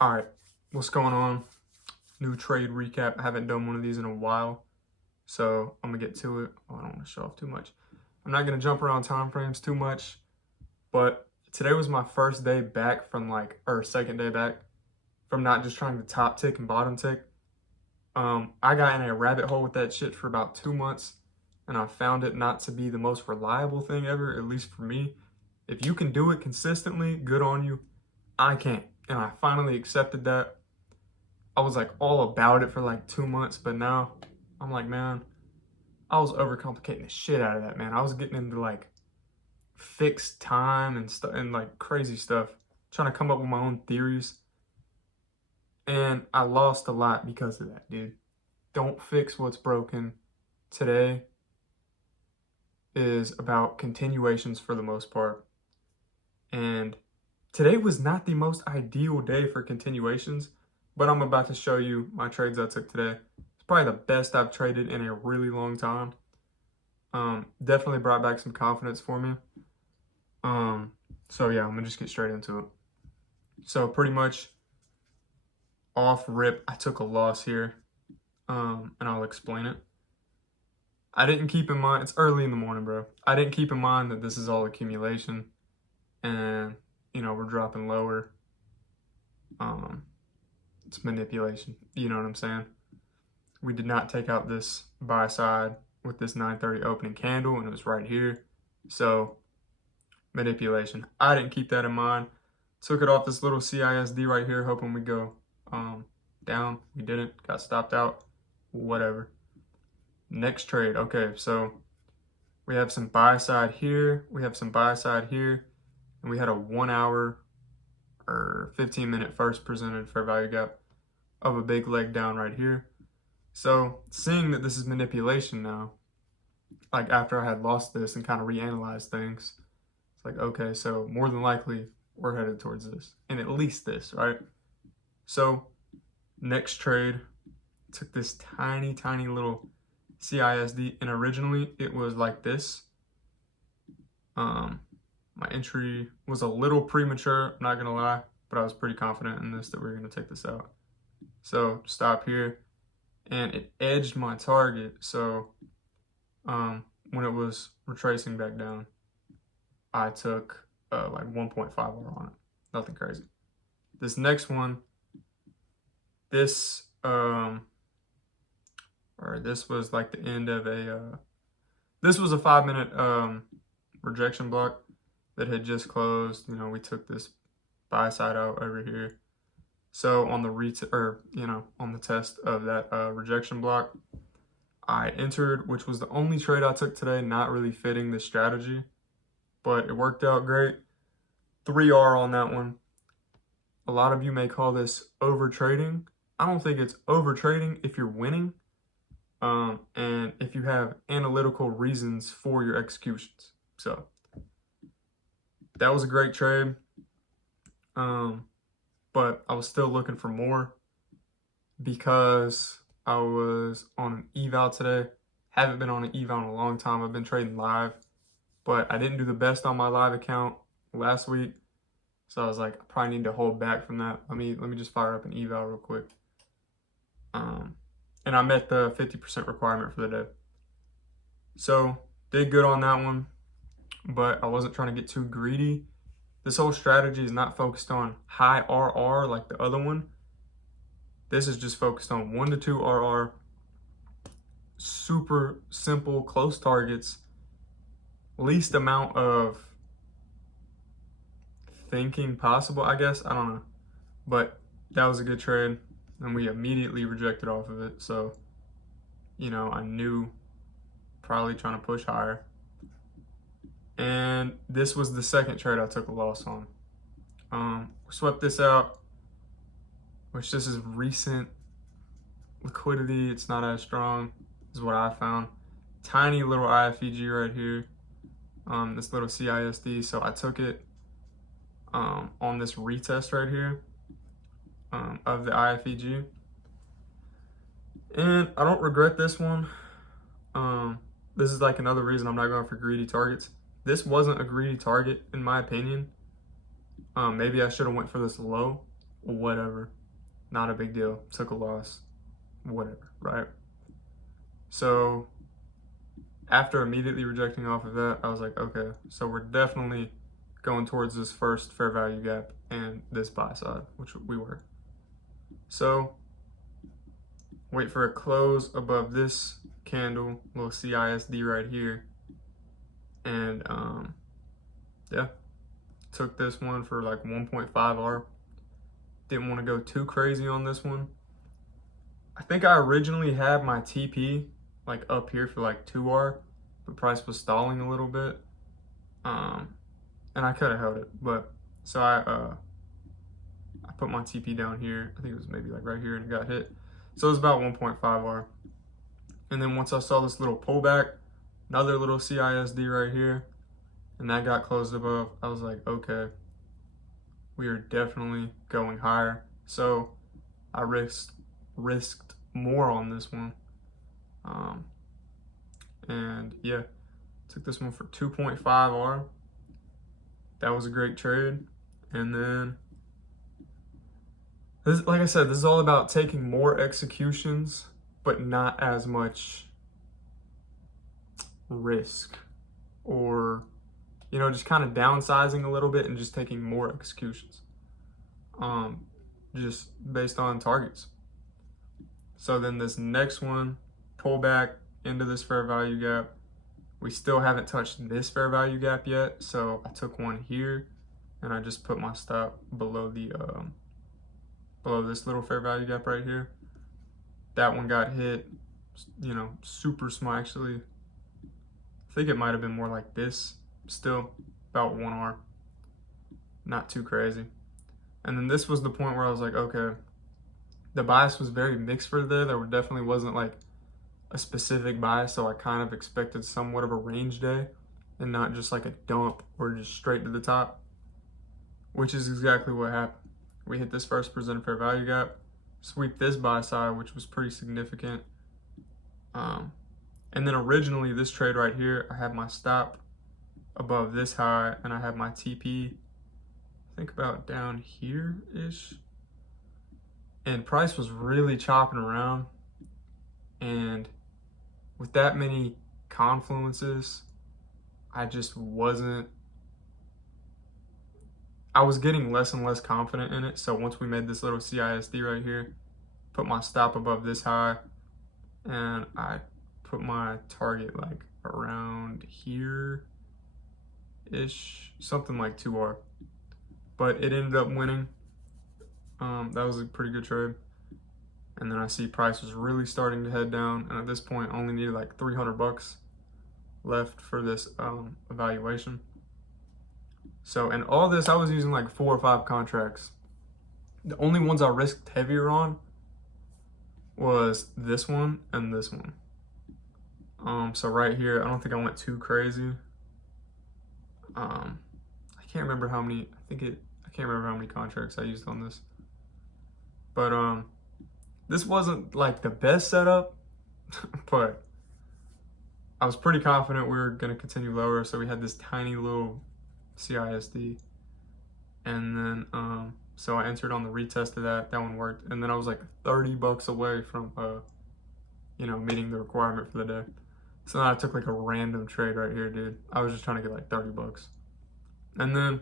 All right, what's going on? New trade recap. I haven't done one of these in a while, so I'm gonna get to it. Oh, I don't want to show off too much. I'm not gonna jump around time frames too much, but today was my first day back from or second day back from not just trying to top tick and bottom tick. I got in a rabbit hole with that shit for about 2 months, and I found it not to be the most reliable thing ever, at least for me. If you can do it consistently, good on you. I can't, and I finally accepted that. I was like all about it for like 2 months, but now I'm like, man, I was overcomplicating the shit out of that, man. I was getting into like fixed time and stuff and like crazy stuff, trying to come up with my own theories. And I lost a lot because of that, dude. Don't fix what's broken. Today is about continuations for the most part. And today was not the most ideal day for continuations, but I'm about to show you my trades I took today. It's probably the best I've traded in a really long time. Definitely brought back some confidence for me. So yeah, I'm gonna just get straight into it. So pretty much off rip, I took a loss here, and I'll explain it. I didn't keep in mind, it's early in the morning, bro. I didn't keep in mind that this is all accumulation and, we're dropping lower. It's manipulation. You know what I'm saying? We did not take out this buy side with this 9:30 opening candle, and it was right here. So manipulation. I didn't keep that in mind. Took it off this little CISD right here, hoping we go down. We didn't. Got stopped out. Whatever. Next trade. Okay, so we have some buy side here. We have some buy side here. And we had a 1 hour or 15-minute first presented fair value gap of a big leg down right here. So seeing that this is manipulation now, like after I had lost this and kind of reanalyzed things, it's like, okay, so more than likely we're headed towards this and at least this, right? So next trade, took this tiny, tiny little CISD, and originally it was like this. My entry was a little premature, I'm not gonna lie, but I was pretty confident in this that we were gonna take this out. So stop here, and it edged my target. So when it was retracing back down, I took like 1.5 on it. Nothing crazy. This next one, this this was like the end of this was a 5-minute rejection block that had just closed. We took this buy side out over here. So on the on the test of that rejection block, I entered, which was the only trade I took today, not really fitting the strategy, but it worked out great. 3R on that one. A lot of you may call this over trading. I don't think it's over trading if you're winning, and if you have analytical reasons for your executions. So that was a great trade, but I was still looking for more because I was on an eval today. Haven't been on an eval in a long time. I've been trading live, but I didn't do the best on my live account last week, so I was like, I probably need to hold back from that. Let me just fire up an eval real quick. And I met the 50% requirement for the day. So did good on that one, but I wasn't trying to get too greedy. This whole strategy is not focused on high RR like the other one. This is just focused on 1 to 2 RR, super simple, close targets, least amount of thinking possible, I guess. I don't know. But that was a good trade, and we immediately rejected off of it. So, I knew probably trying to push higher. And this was the second trade I took a loss on. Swept this out, which this is recent liquidity. It's not as strong, is what I found. Tiny little IFEG right here. This little CISD. So I took it on this retest right here of the IFEG. And I don't regret this one. This is like another reason I'm not going for greedy targets. This wasn't a greedy target in my opinion. Maybe I should have went for this low, whatever, not a big deal, took a loss, whatever, right? So after immediately rejecting off of that, I was like, okay, so we're definitely going towards this first fair value gap and this buy side, which we were. So wait for a close above this candle, little CISD right here. And yeah, took this one for like 1.5R. Didn't want to go too crazy on this one. I think I originally had my TP like up here for like 2R, but price was stalling a little bit. And I could have held it, but so I put my TP down here. I think it was maybe like right here, and it got hit. So it was about 1.5R. And then once I saw this little pullback, another little CISD right here, and that got closed above, I was like, okay, we are definitely going higher. So I risked more on this one. And yeah, took this one for 2.5R. That was a great trade. And then, this, like I said, this is all about taking more executions, but not as much risk, or, you know, just kind of downsizing a little bit and just taking more executions, just based on targets. So then this next one, pull back into this fair value gap. We still haven't touched this fair value gap yet, so I took one here and I just put my stop below the below this little fair value gap right here. That one got hit, you know, super small. Actually, I think it might have been more like this, still about 1R, not too crazy. And then this was the point where I was like, okay, the bias was very mixed for there. There definitely wasn't like a specific bias, so I kind of expected somewhat of a range day and not just like a dump or just straight to the top, which is exactly what happened. We hit this first presented fair value gap, sweep this buy side, which was pretty significant. And then originally this trade right here, I had my stop above this high and I had my TP, I think about down here-ish. And price was really chopping around. And with that many confluences, I just wasn't, I was getting less and less confident in it. So once we made this little CISD right here, put my stop above this high, and I put my target like around here-ish, something like 2R. But it ended up winning. That was a pretty good trade. And then I see price was really starting to head down, and at this point I only needed like $300 left for this evaluation. So, and all this, I was using like 4 or 5 contracts. The only ones I risked heavier on was this one and this one. So right here, I don't think I went too crazy. I can't remember how many, I can't remember how many contracts I used on this. But this wasn't like the best setup, but I was pretty confident we were gonna continue lower. So we had this tiny little CISD, and then so I entered on the retest of that. That one worked, and then I was like $30 away from you know, meeting the requirement for the day. So then I took like a random trade right here, dude. I was just trying to get like $30, and then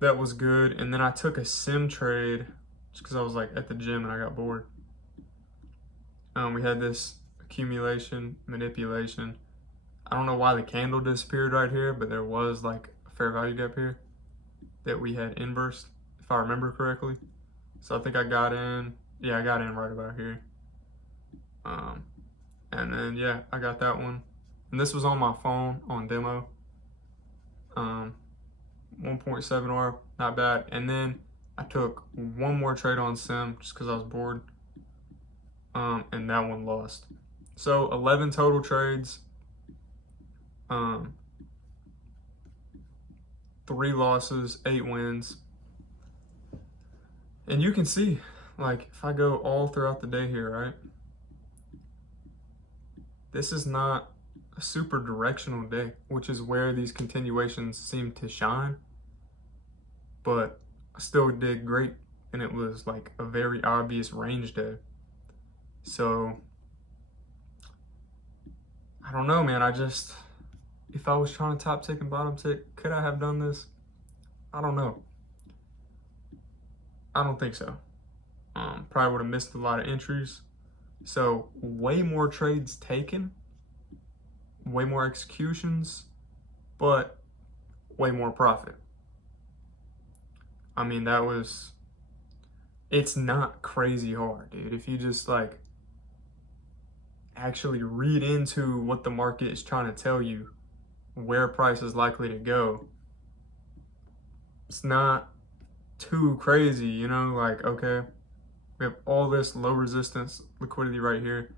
that was good. And then I took a sim trade just because I was like at the gym and I got bored. We had this accumulation, manipulation. I don't know why the candle disappeared right here, but there was like a fair value gap here that we had inversed, if I remember correctly. So I think I got in, yeah, I got in right about here. And then, yeah, I got that one. And this was on my phone on demo. 1.7R, not bad. And then I took one more trade on sim just because I was bored. And that one lost. So 11 total trades. 3 losses, 8 wins. And you can see, like, if I go all throughout the day here, right? This is not a super directional day, which is where these continuations seem to shine. But I still did great and it was like a very obvious range day. So I don't know, man. If I was trying to top tick and bottom tick, could I have done this? I don't know. I don't think so. Probably would have missed a lot of entries. So way more trades taken, way more executions, but way more profit. I mean, it's not crazy hard, dude. If you just like actually read into what the market is trying to tell you, where price is likely to go, it's not too crazy, you know? Like, okay, we have all this low resistance liquidity right here.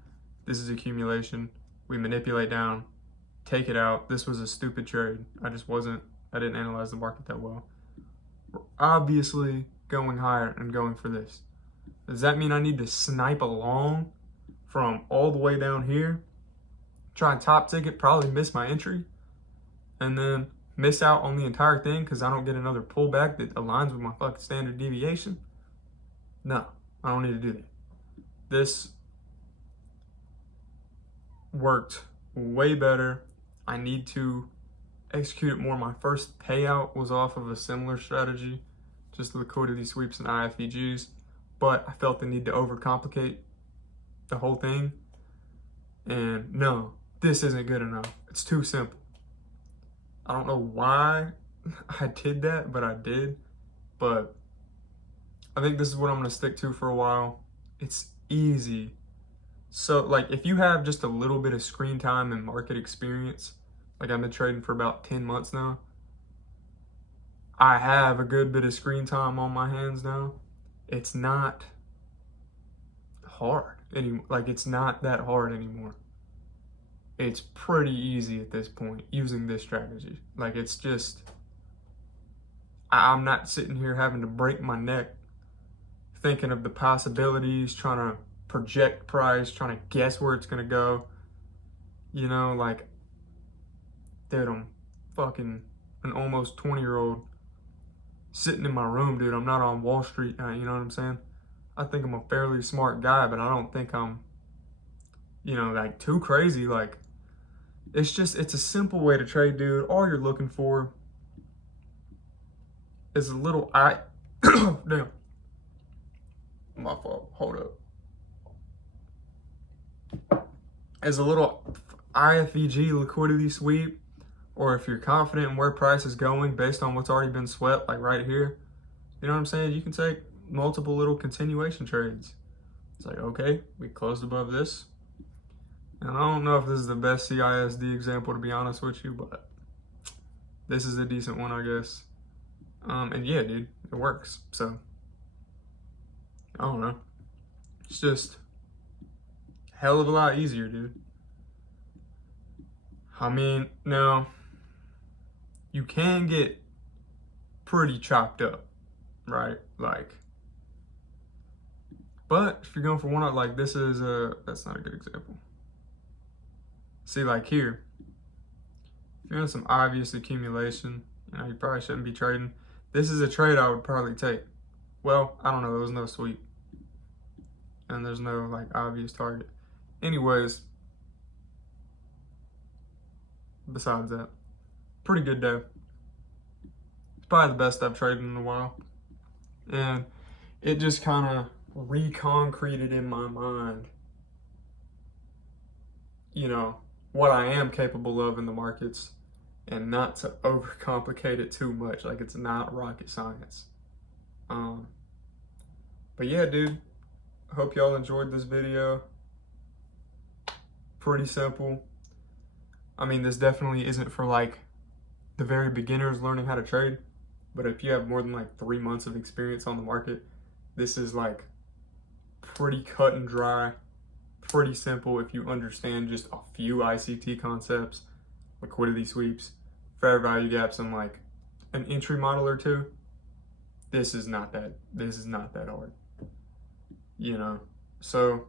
This is accumulation. We manipulate down, take it out. This was a stupid trade. I didn't analyze the market that well. We're obviously going higher and going for this. Does that mean I need to snipe along from all the way down here, try and top ticket, probably miss my entry, and then miss out on the entire thing because I don't get another pullback that aligns with my fucking standard deviation? No, I don't need to do that. This worked way better. I need to execute it more. My first payout was off of a similar strategy, just liquidity sweeps and IFEGs, but I felt the need to overcomplicate the whole thing. And no, this isn't good enough. It's too simple. I don't know why I did that, but I did. But I think this is what I'm going to stick to for a while. It's easy. So, like, if you have just a little bit of screen time and market experience, like I've been trading for about 10 months now, I have a good bit of screen time on my hands now. It's not hard anymore. Like, it's not that hard anymore. It's pretty easy at this point using this strategy. Like, it's just, I'm not sitting here having to break my neck thinking of the possibilities, trying to project price, trying to guess where it's going to go. You know, like, dude, I'm fucking an almost 20-year-old sitting in my room, dude. I'm not on Wall Street, you know what I'm saying? I think I'm a fairly smart guy, but I don't think I'm, like too crazy. Like, it's a simple way to trade, dude. All you're looking for is a little damn. My fault. Hold up. As a little IFEG liquidity sweep, or if you're confident in where price is going based on what's already been swept, like right here, you know what I'm saying? You can take multiple little continuation trades. It's like, okay, we closed above this. And I don't know if this is the best CISD example, to be honest with you, but this is a decent one, I guess. And yeah, dude, it works. So, I don't know. It's just a hell of a lot easier, dude. I mean, now, you can get pretty chopped up, right? Like, but if you're going for one, like this is that's not a good example. See, like here, if you're in some obvious accumulation, you probably shouldn't be trading. This is a trade I would probably take. Well, I don't know, there was no sweep. And there's no like obvious target. Anyways, besides that, pretty good day. It's probably the best I've traded in a while. And it just kind of reconcreted in my mind, what I am capable of in the markets, and not to overcomplicate it too much. Like, it's not rocket science. But yeah, dude, I hope y'all enjoyed this video. Pretty simple. I mean, this definitely isn't for like the very beginners learning how to trade, but if you have more than like 3 months of experience on the market, this is like pretty cut and dry, pretty simple if you understand just a few ICT concepts, liquidity sweeps, fair value gaps, and like an entry model or two. This is not that hard. So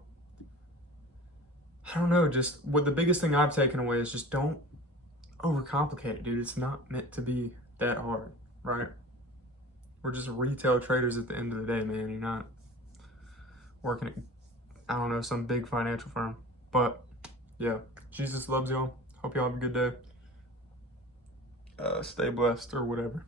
I don't know, just what the biggest thing I've taken away is just don't overcomplicate it, dude. It's not meant to be that hard, right? We're just retail traders at the end of the day, man. You're not working at, I don't know, some big financial firm. But yeah, Jesus loves y'all. Hope y'all have a good day. Stay blessed or whatever.